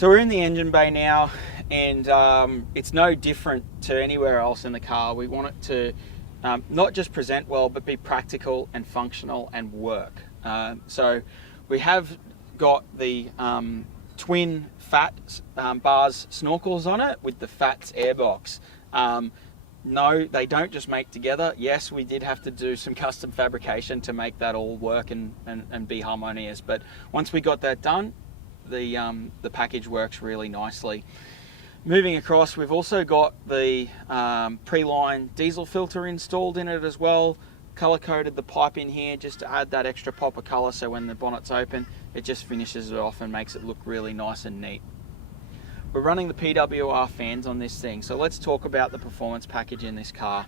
So we're in the engine bay now, and it's no different to anywhere else in the car. We want it to not just present well, but be practical and functional and work. So we have got the twin fat bars snorkels on it with the FATS airbox. No, they don't just make together. Yes, we did have to do some custom fabrication to make that all work and be harmonious. But once we got that done, the package works really nicely. Moving across, we've also got the pre-line diesel filter installed in it as well. Color coded the pipe in here just to add that extra pop of color, so when the bonnet's open, it just finishes it off and makes it look really nice and neat. We're running the PWR fans on this thing, so let's talk about the performance package in this car.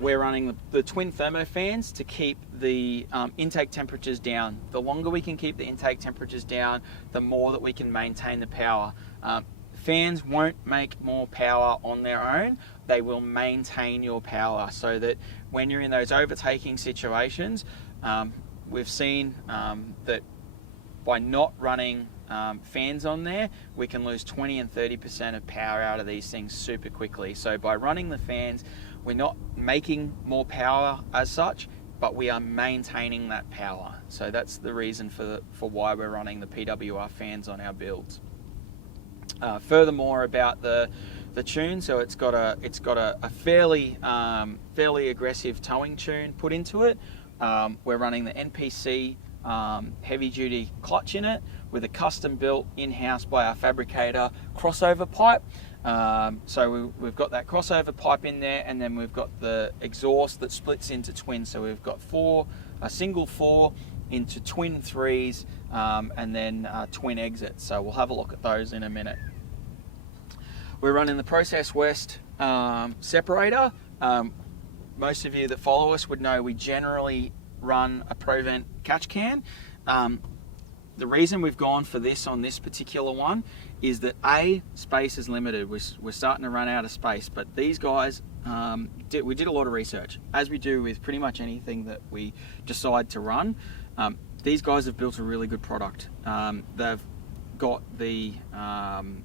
We're running the twin thermo fans to keep the intake temperatures down. The longer we can keep the intake temperatures down, the more that we can maintain the power. Fans won't make more power on their own. They will maintain your power, so that when you're in those overtaking situations, we've seen that by not running fans on there, we can lose 20 and 30% of power out of these things super quickly. So by running the fans, we're not making more power as such, but we are maintaining that power. So that's the reason for why we're running the PWR fans on our builds. Furthermore, about the tune, so it's got a fairly aggressive towing tune put into it. We're running the NPC heavy duty clutch in it with a custom built in-house by our fabricator crossover pipe. So we've got that crossover pipe in there, and then we've got the exhaust that splits into twins. So we've got a single 4 into twin 3s, and then twin exits. So we'll have a look at those in a minute. We're running the Process West separator. Most of you that follow us would know we generally run a Provent catch can. The reason we've gone for this on this particular one is that space is limited. We're starting to run out of space, but these guys, we did a lot of research, as we do with pretty much anything that we decide to run. These guys have built a really good product. They've got the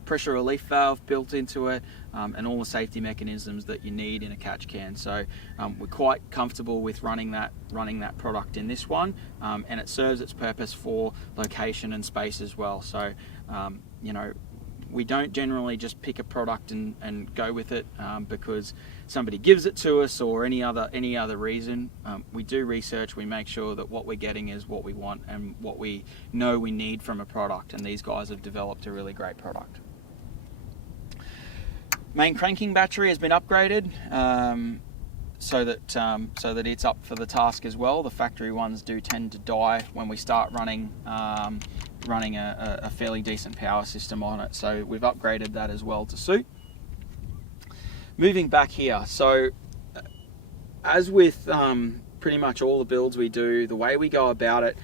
pressure relief valve built into it, and all the safety mechanisms that you need in a catch can. So we're quite comfortable with running that product in this one, and it serves its purpose for location and space as well. So you know, we don't generally just pick a product and go with it because somebody gives it to us or any other reason. We do research. We make sure that what we're getting is what we want and what we know we need from a product, and these guys have developed a really great product. Main cranking battery has been upgraded so that it's up for the task as well. The factory ones do tend to die when we start running a fairly decent power system on it, so we've upgraded that as well to suit. Moving back here, so as with pretty much all the builds we do, the way we go about it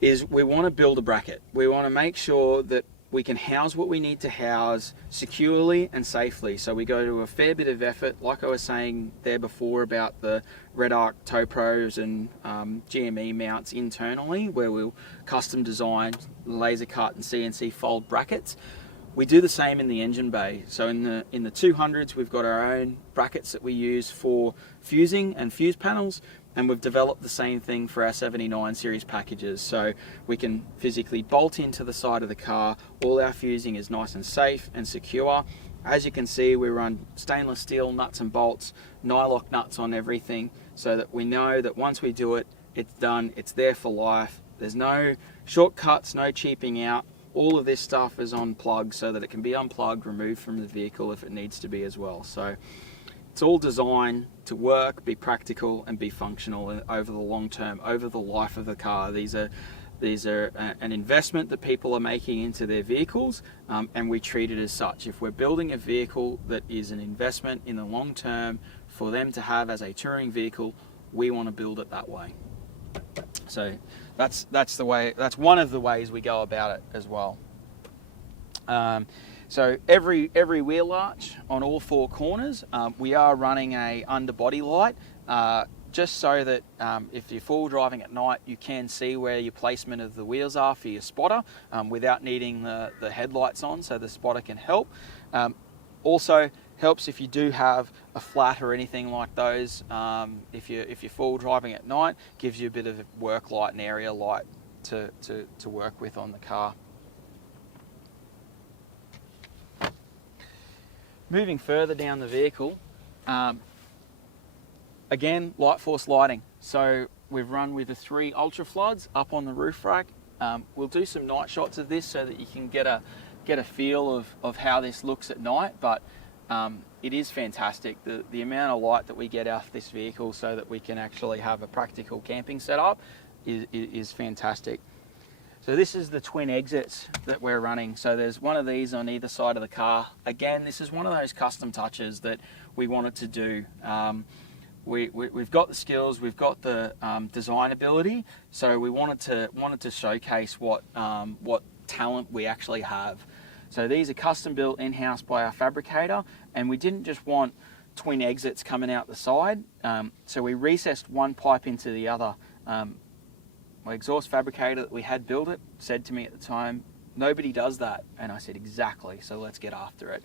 is we want to build a bracket. We want to make sure that we can house what we need to house securely and safely. So we go to a fair bit of effort, like I was saying there before about the Red Arc Tow Pros and GME mounts internally, where we'll custom design laser cut and CNC fold brackets. We do the same in the engine bay. So in the 200s, we've got our own brackets that we use for fusing and fuse panels, and we've developed the same thing for our 79 series packages. So we can physically bolt into the side of the car. All our fusing is nice and safe and secure. As you can see, we run stainless steel nuts and bolts, nylock nuts on everything, so that we know that once we do it, it's done, it's there for life. There's no shortcuts, no cheaping out. All of this stuff is on plug so that it can be unplugged, removed from the vehicle if it needs to be as well. So it's all designed to work, be practical, and be functional over the long term, over the life of the car. These are an investment that people are making into their vehicles, and we treat it as such. If we're building a vehicle that is an investment in the long term for them to have as a touring vehicle, we want to build it that way. So that's the way. That's one of the ways we go about it as well. So every wheel arch on all 4 corners, we are running a underbody light. just so that if you're full driving at night, you can see where your placement of the wheels are for your spotter without needing the headlights on, so the spotter can help. Also helps if you do have a flat or anything like those. If you're full driving at night, gives you a bit of a work light and area light to work with on the car. Moving further down the vehicle, again, light force lighting. So we've run with the 3 ultra floods up on the roof rack. We'll do some night shots of this so that you can get a feel of how this looks at night, but it is fantastic. The amount of light that we get off this vehicle so that we can actually have a practical camping setup is fantastic. So this is the twin exits that we're running. So there's one of these on either side of the car. Again, this is one of those custom touches that we wanted to do. We've got the skills, we've got the design ability, so we wanted to showcase what talent we actually have. So these are custom built in-house by our fabricator, and we didn't just want twin exits coming out the side, so we recessed one pipe into the other. My exhaust fabricator that we had built it said to me at the time, "Nobody does that," and I said, "Exactly, so let's get after it."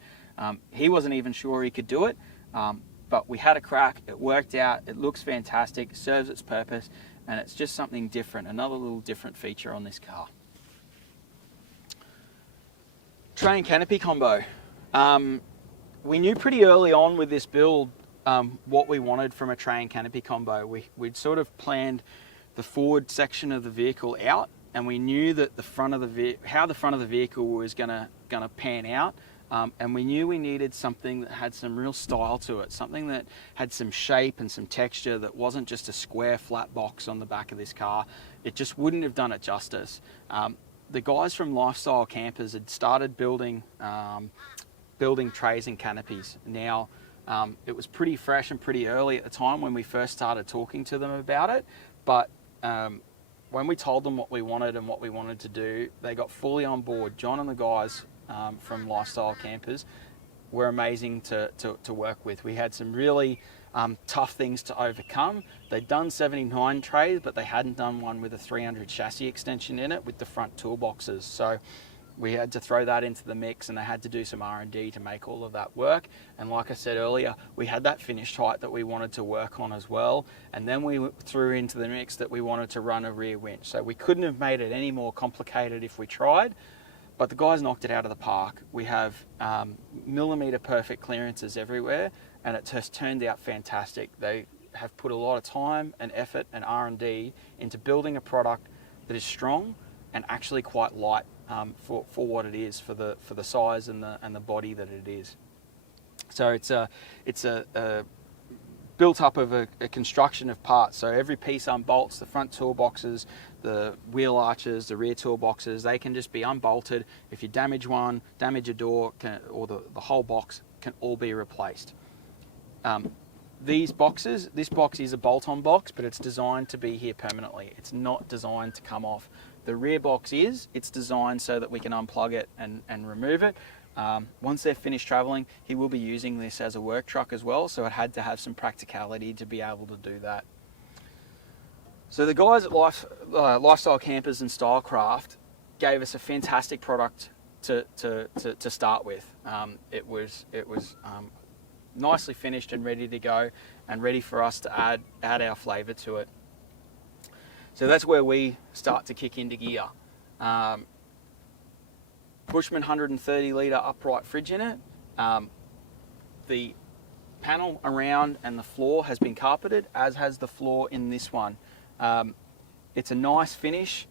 He wasn't even sure he could do it, but we had a crack, it worked out, it looks fantastic, serves its purpose, and it's just something different, another little different feature on this car. Tray and canopy combo. We knew pretty early on with this build what we wanted from a tray and canopy combo. We'd sort of planned the forward section of the vehicle out, and we knew that how the front of the vehicle was gonna pan out, and we knew we needed something that had some real style to it, something that had some shape and some texture, that wasn't just a square flat box on the back of this car. It just wouldn't have done it justice. The guys from Lifestyle Campers had started building trays and canopies. Now, it was pretty fresh and pretty early at the time when we first started talking to them about it, but when we told them what we wanted and what we wanted to do, they got fully on board. John and the guys from Lifestyle Campers were amazing to work with. We had some really tough things to overcome. They'd done 79 trays, but they hadn't done one with a 300 chassis extension in it with the front toolboxes. So we had to throw that into the mix, and they had to do some R&D to make all of that work. And like I said earlier, we had that finished height that we wanted to work on as well. And then we threw into the mix that we wanted to run a rear winch. So we couldn't have made it any more complicated if we tried, but the guys knocked it out of the park. We have millimeter perfect clearances everywhere, and it just turned out fantastic. They have put a lot of time and effort and R&D into building a product that is strong and actually quite light for what it is, for the size and the body that it is. So it's a built up of a construction of parts. So every piece unbolts, the front toolboxes, the wheel arches, the rear toolboxes, they can just be unbolted. If you damage one, damage a door, or the whole box can all be replaced. This box is a bolt-on box, but it's designed to be here permanently. It's not designed to come off. The rear box it's designed so that we can unplug it and remove it. Once they're finished traveling, he will be using this as a work truck as well, so it had to have some practicality to be able to do that. So the guys at Lifestyle Campers and Stylecraft gave us a fantastic product to start with. It was nicely finished and ready to go, and ready for us to add our flavour to it. So that's where we start to kick into gear. Bushman 130 litre upright fridge in it. The panel around and the floor has been carpeted, as has the floor in this one. It's a nice finish,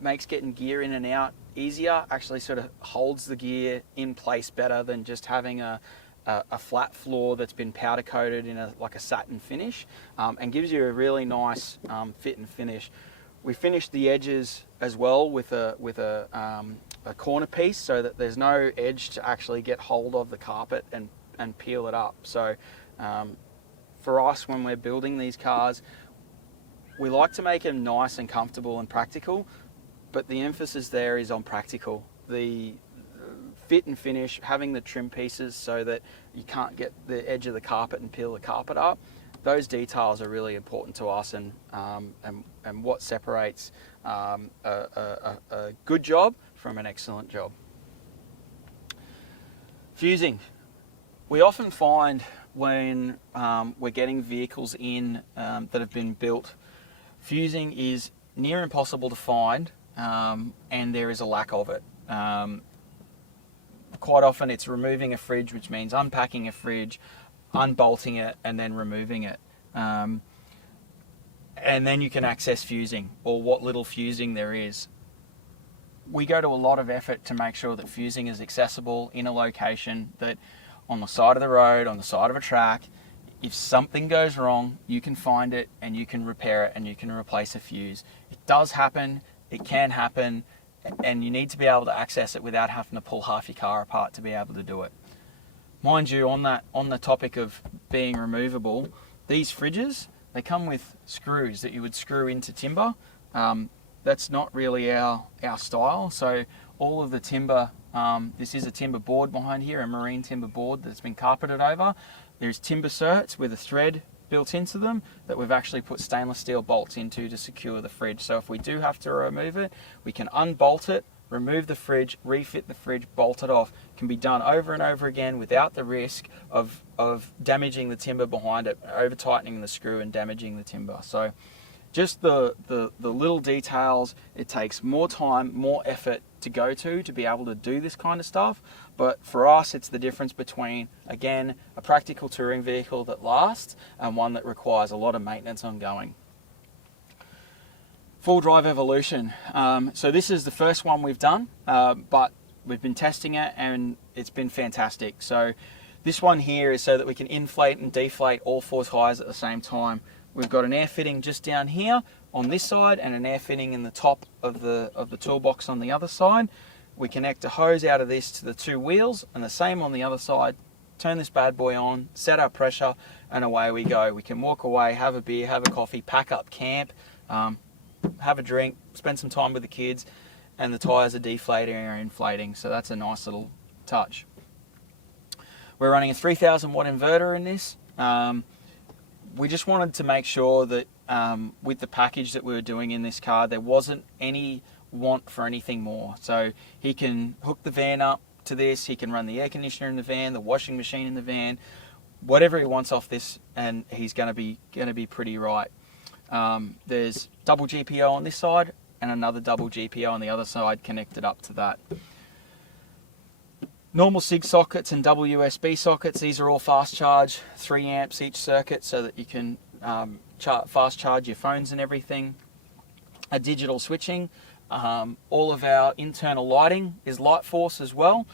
makes getting gear in and out easier, actually sort of holds the gear in place better than just having a flat floor that's been powder coated in like a satin finish, and gives you a really nice fit and finish. We finished the edges as well with a corner piece, so that there's no edge to actually get hold of the carpet and peel it up. So for us, when we're building these cars, we like to make them nice and comfortable and practical, but the emphasis there is on practical. The fit and finish, having the trim pieces so that you can't get the edge of the carpet and peel the carpet up, those details are really important to us, and what separates a good job from an excellent job. Fusing. We often find when we're getting vehicles in that have been built, fusing is near impossible to find, and there is a lack of it. Quite often it's removing a fridge, which means unpacking a fridge, unbolting it, and then removing it. And then you can access fusing, or what little fusing there is. We go to a lot of effort to make sure that fusing is accessible in a location that on the side of the road, on the side of a track, if something goes wrong, you can find it and you can repair it and you can replace a fuse. It does happen, it can happen, and you need to be able to access it without having to pull half your car apart to be able to do it. Mind you, on the topic of being removable, these fridges, they come with screws that you would screw into timber. That's not really our style. So all of the timber, this is a timber board behind here, a marine timber board that's been carpeted over. There's timber certs with a thread built into them that we've actually put stainless steel bolts into to secure the fridge. So if we do have to remove it, we can unbolt it, remove the fridge, refit the fridge, bolt it off. It can be done over and over again without the risk of damaging the timber behind it, over tightening the screw and damaging the timber. So just the little details, it takes more time, more effort to go to be able to do this kind of stuff. But for us, it's the difference between, again, a practical touring vehicle that lasts and one that requires a lot of maintenance ongoing. Full drive evolution. So this is the first one we've done, but we've been testing it and it's been fantastic. So this one here is so that we can inflate and deflate all four tyres at the same time. We've got an air fitting just down here on this side and an air fitting in the top of the toolbox on the other side. We connect a hose out of this to the two wheels and the same on the other side. Turn this bad boy on, set our pressure, and away we go. We can walk away, have a beer, have a coffee, pack up camp, have a drink, spend some time with the kids, and the tyres are deflating or inflating. So that's a nice little touch. We're running a 3000 watt inverter in this. We just wanted to make sure that with the package that we were doing in this car, there wasn't any want for anything more. So he can hook the van up to this, he can run the air conditioner in the van, the washing machine in the van, whatever he wants off this, and he's going to be pretty right. There's double GPO on this side and another double GPO on the other side connected up to that. Normal SIG sockets and double USB sockets, these are all fast charge, 3 amps each circuit so that you can fast charge your phones and everything. A digital switching. All of our internal lighting is light force as well.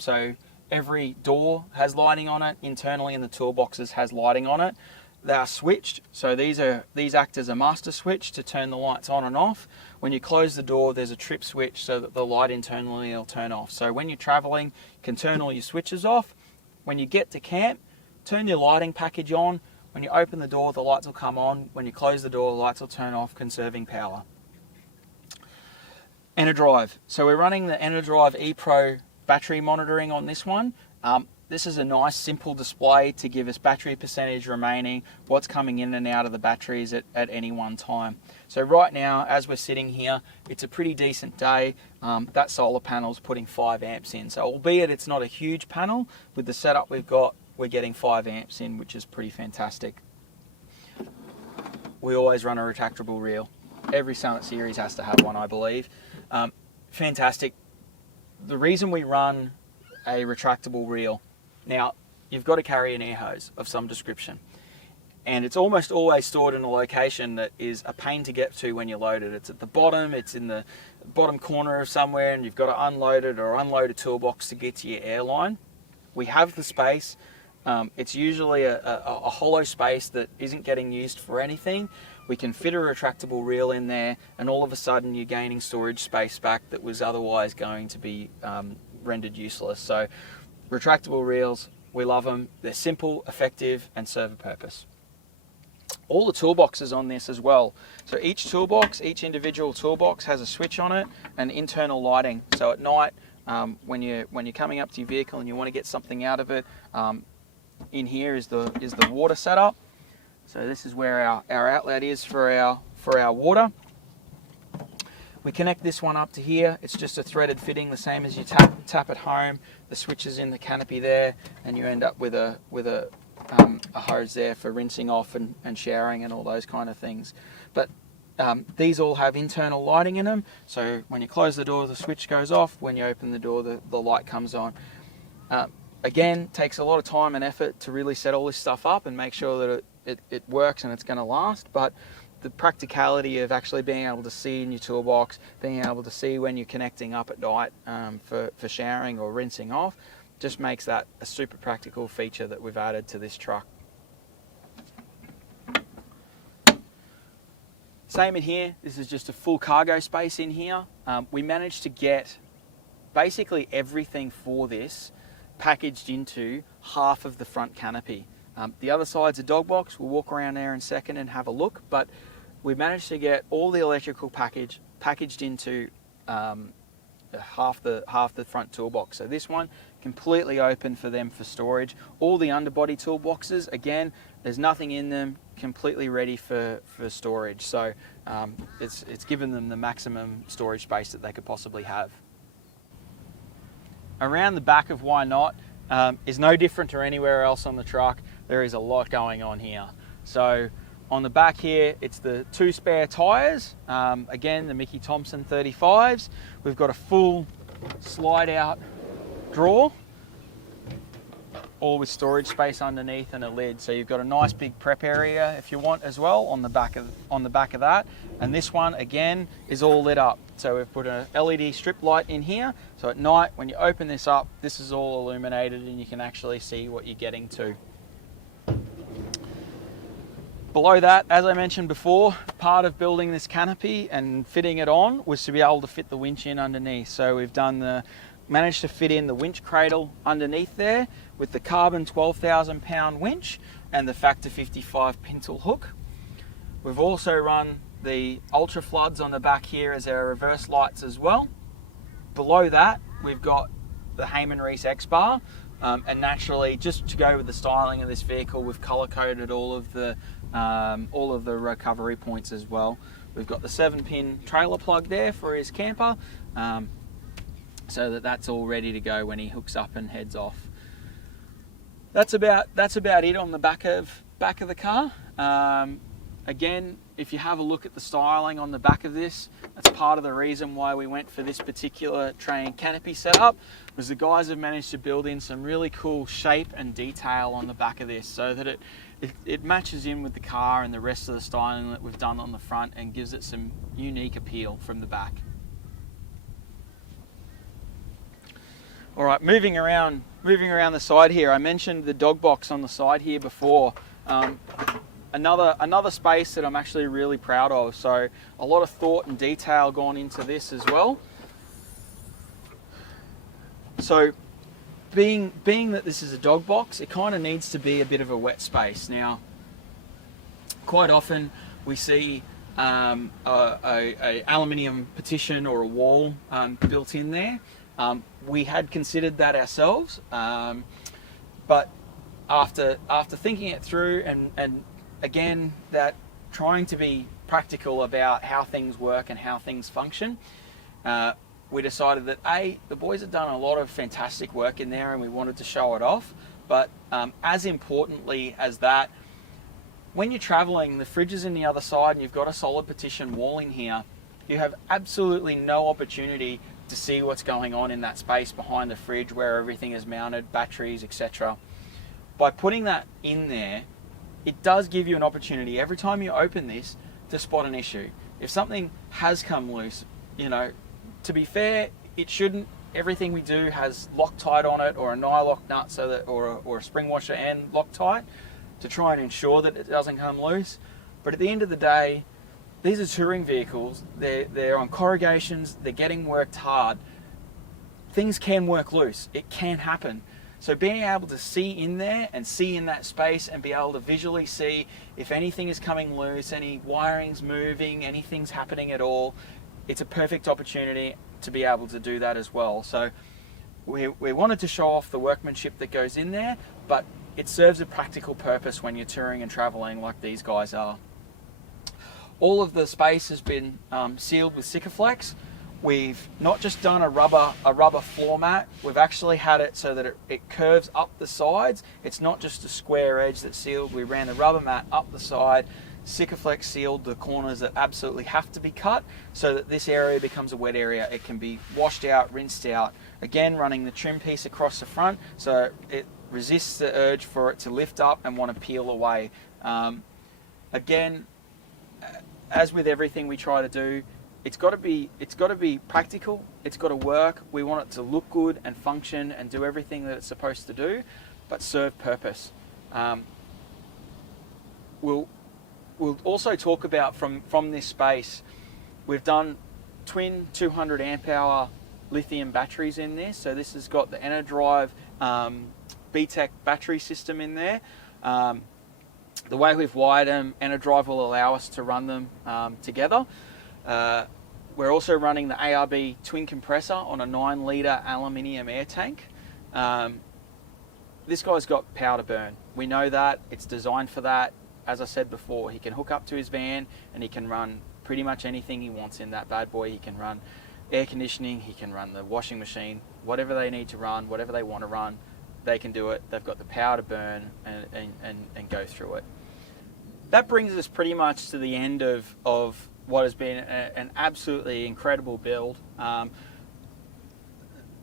So every door has lighting on it, internally in the toolboxes has lighting on it. They are switched, so these act as a master switch to turn the lights on and off. When you close the door, there's a trip switch so that the light internally will turn off. So when you're traveling, you can turn all your switches off. When you get to camp, turn your lighting package on. When you open the door, the lights will come on. When you close the door, the lights will turn off, conserving power. EnerDrive. So we're running the EnerDrive ePro battery monitoring on this one. This is a nice simple display to give us battery percentage remaining, what's coming in and out of the batteries at any one time. So right now, as we're sitting here, it's a pretty decent day. That solar panel's putting 5 amps in. So albeit it's not a huge panel, with the setup we've got, we're getting 5 amps in, which is pretty fantastic. We always run a retractable reel. Every Summit series has to have one, I believe. Fantastic. The reason we run a retractable reel, now you've got to carry an air hose of some description, and it's almost always stored in a location that is a pain to get to when you load it. It's at the bottom, it's in the bottom corner of somewhere, and you've got to unload it or unload a toolbox to get to your airline. We have the space. It's usually a hollow space that isn't getting used for anything. We can fit a retractable reel in there, and all of a sudden you're gaining storage space back that was otherwise going to be rendered useless. So retractable reels, we love them. They're simple, effective, and serve a purpose. All the toolboxes on this as well. So each toolbox, each individual toolbox has a switch on it and internal lighting. So at night, when you're coming up to your vehicle and you want to get something out of it, in here is the water setup. So this is where our outlet is for our water. We connect this one up to here. It's just a threaded fitting, the same as you tap at home. The switch is in the Canopy there, and you end up with a hose there for rinsing off and showering and all those kind of things. But these all have internal lighting in them, so when you close the door, the switch goes off. When you open the door, the light comes on. Again, takes a lot of time and effort to really set all this stuff up and make sure that it works and it's going to last, but the practicality of actually being able to see in your toolbox, being able to see when you're connecting up at night for showering or rinsing off, just makes that a super practical feature that we've added to this truck. Same in here. This is just a full cargo space in here. We managed to get basically everything for this packaged into half of the front canopy. The other side's a dog box. We'll walk around there in a second and have a look, but we managed to get all the electrical packaged into half the front toolbox. So this one completely open for them for storage. All the underbody toolboxes, again, there's nothing in them, completely ready for storage. So it's given them the maximum storage space that they could possibly have. Around the back of Why Not is no different to anywhere else on the truck. There is a lot going on here. So on the back here, it's the 2 spare tyres. Again, the Mickey Thompson 35s. We've got a full slide out drawer, all with storage space underneath and a lid. So you've got a nice big prep area if you want as well on the back of that. And this one again is all lit up. So we've put a LED strip light in here. So at night when you open this up, this is all illuminated and you can actually see what you're getting to. Below that, as I mentioned before, part of building this canopy and fitting it on was to be able to fit the winch in underneath. So we've managed to fit in the winch cradle underneath there with the carbon 12,000 pound winch and the Factor 55 pintle hook. We've also run the ultra floods on the back here as our reverse lights as well. Below that, we've got the Heyman Reese X bar. And naturally, just to go with the styling of this vehicle, we've color coded all of the recovery points as well. We've got the 7-pin trailer plug there for his camper, so that's all ready to go when he hooks up and heads off. That's about it on the back of the car. Again, if you have a look at the styling on the back of this, that's part of the reason why we went for this particular tray and canopy setup, was the guys have managed to build in some really cool shape and detail on the back of this so that it matches in with the car and the rest of the styling that we've done on the front and gives it some unique appeal from the back. All right, moving around the side here, I mentioned the dog box on the side here before. Another space that I'm actually really proud of. So a lot of thought and detail gone into this as well. So being that this is a dog box, it kind of needs to be a bit of a wet space. Now, quite often we see a aluminium partition or a wall built in there. We had considered that ourselves, but after thinking it through and again, that trying to be practical about how things work and how things function, we decided that the boys had done a lot of fantastic work in there and we wanted to show it off. But as importantly as that, when you're traveling, the fridge is in the other side and you've got a solid partition wall in here, you have absolutely no opportunity to see what's going on in that space behind the fridge where everything is mounted, batteries, etc. By putting that in there, it does give you an opportunity every time you open this to spot an issue. If something has come loose, to be fair, it shouldn't. Everything we do has Loctite on it or a nylock nut so that, or a spring washer and Loctite to try and ensure that it doesn't come loose. But at the end of the day, these are touring vehicles. They're on corrugations. They're getting worked hard. Things can work loose. It can happen. So being able to see in there and see in that space and be able to visually see if anything is coming loose, any wiring's moving, anything's happening at all, it's a perfect opportunity to be able to do that as well. So we wanted to show off the workmanship that goes in there, but it serves a practical purpose when you're touring and traveling like these guys are. All of the space has been sealed with Sikaflex. We've not just done a rubber floor mat, we've actually had it so that it curves up the sides. It's not just a square edge that's sealed. We ran the rubber mat up the side. Sikaflex sealed the corners that absolutely have to be cut so that this area becomes a wet area. It can be washed out, rinsed out. Again, running the trim piece across the front so it resists the urge for it to lift up and want to peel away. Again, as with everything we try to do, it's got to be practical. It's got to work. We want it to look good and function and do everything that it's supposed to do, but serve purpose. We'll also talk about from this space. We've done twin 200 amp hour lithium batteries in this. So this has got the EnerDrive BTEC battery system in there. The way we've wired them, EnerDrive will allow us to run them together. We're also running the ARB twin compressor on a 9 litre aluminium air tank. This guy's got power to burn. We know that, it's designed for that. As I said before, he can hook up to his van and he can run pretty much anything he wants in that bad boy. He can run air conditioning, he can run the washing machine, whatever they need to run, whatever they want to run, they can do it. They've got the power to burn and go through it. That brings us pretty much to the end of what has been an absolutely incredible build. To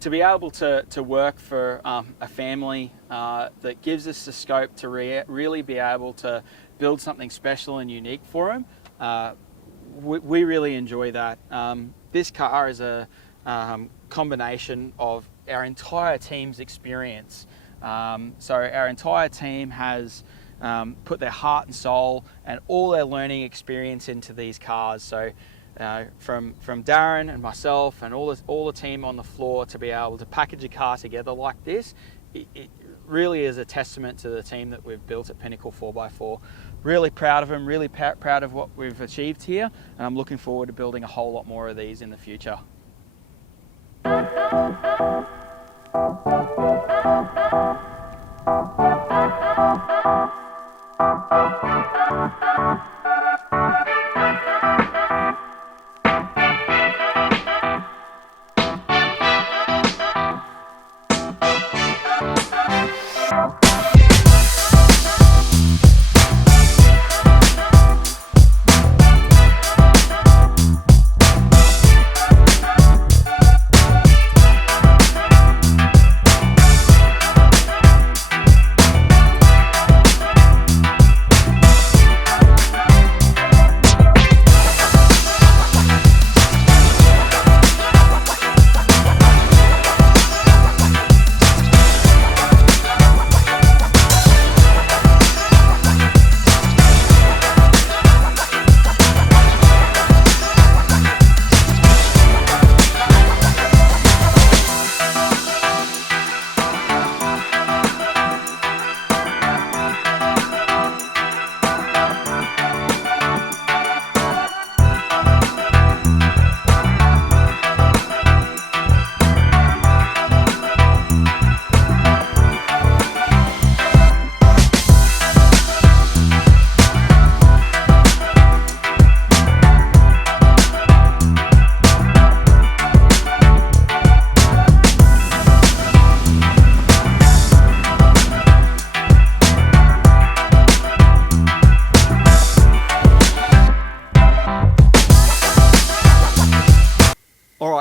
be able to work for a family that gives us the scope to really be able to build something special and unique for them, we really enjoy that. This car is a combination of our entire team's experience. So our entire team has put their heart and soul and all their learning experience into these cars. So from Darren and myself and all the team on the floor to be able to package a car together like this, it really is a testament to the team that we've built at Pinnacle 4x4. Really proud of them, really proud of what we've achieved here, and I'm looking forward to building a whole lot more of these in the future.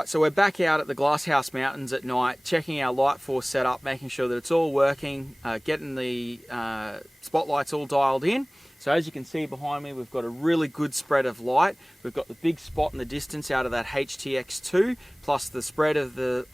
So we're back out at the Glasshouse Mountains at night, checking our light force setup, making sure that it's all working, getting the spotlights all dialed in. So as you can see behind me, we've got a really good spread of light. We've got the big spot in the distance out of that HTX2, plus the spread of the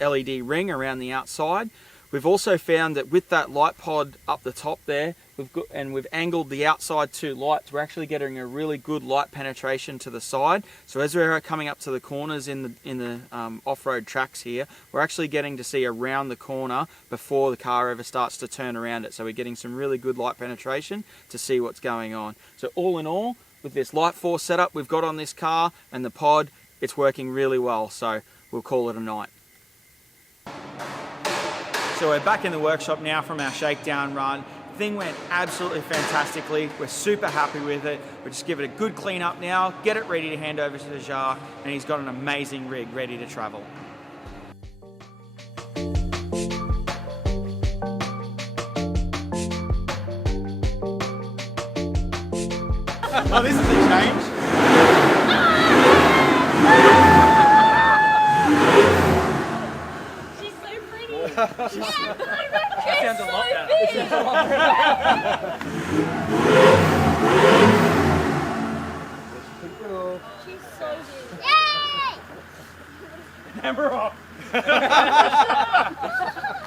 LED ring around the outside. We've also found that with that light pod up the top there, we've angled the outside two lights, we're actually getting a really good light penetration to the side. So as we're coming up to the corners in the off-road tracks here, we're actually getting to see around the corner before the car ever starts to turn around it. So we're getting some really good light penetration to see what's going on. So all in all, with this light force setup we've got on this car and the pod, it's working really well. So we'll call it a night. So we're back in the workshop now from our shakedown run. Thing went absolutely fantastically. We're super happy with it. We'll just give it a good clean up now, get it ready to hand over to Jacques, and he's got an amazing rig ready to travel. Oh, this is a change. She's so pretty. That sounds a lot better. She's so good. Yay! Number off.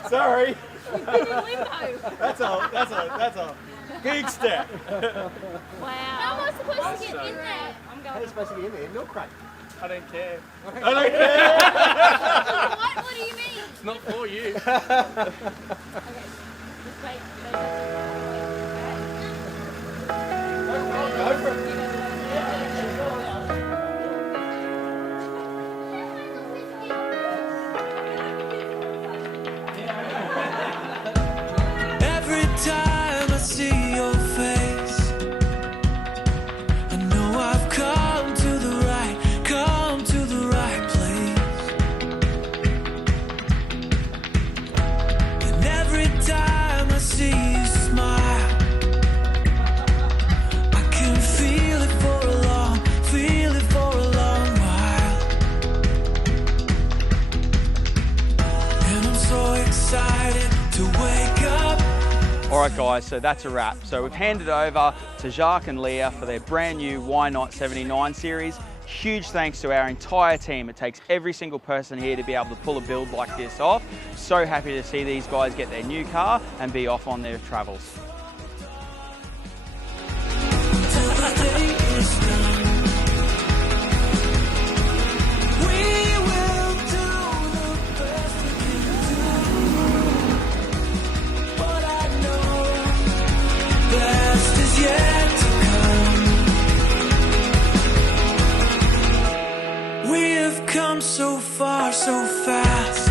Sorry. She's in the window. That's a big step. Wow. How am I supposed to get in there? I'm going. How are you supposed to get in there? Milk crate. I don't care. I don't care. What do you mean? It's not for you. Okay. Just wait. Go for it. Every time I see your face, I know I've come to the right place. And every time I see you smile, I can feel it for a long while. And I'm so excited to wake up. Alright guys, so that's a wrap. So we've handed over to Jacques and Leah for their brand new Why Not 79 series. Huge thanks to our entire team. It takes every single person here to be able to pull a build like this off. So happy to see these guys get their new car and be off on their travels. Come so far, so fast.